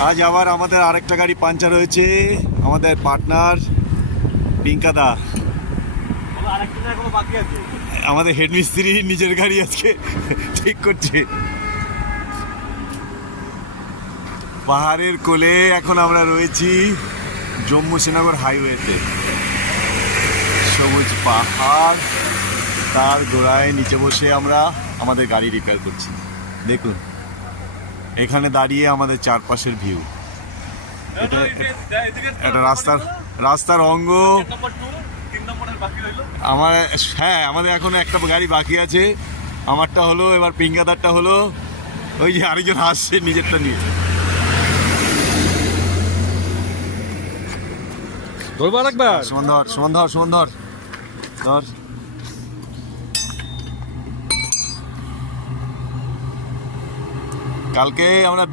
আজ আবার আমাদের আরেকটা গাড়ি পাঞ্চার হয়েছে। আমাদের পার্টনার পিঙ্কাদা, আমাদের হেডমিস্ত্রি নিজের গাড়ি আজকে ঠিক করছে। পাহাড়ের কোলে এখন আমরা রয়েছি জম্মু শ্রীনগর হাইওয়েতে। সবুজ পাহাড়, তার গোড়ায় নিচে বসে আমরা আমাদের গাড়ি রিপেয়ার করছি। দেখুন এখানে দাঁড়িয়ে আমাদের চারপাশের ভিউ। এটা রাস্তার অঙ্গ। আমার হ্যাঁ, আমাদের এখনো একটা গাড়ি বাকি আছে। আমারটা হলো, এবার পিঙ্কাদারটা হলো। ওই যে আরেকজন আসছে নিজেরটা নিয়ে। সুমন ধর কালকে আমরা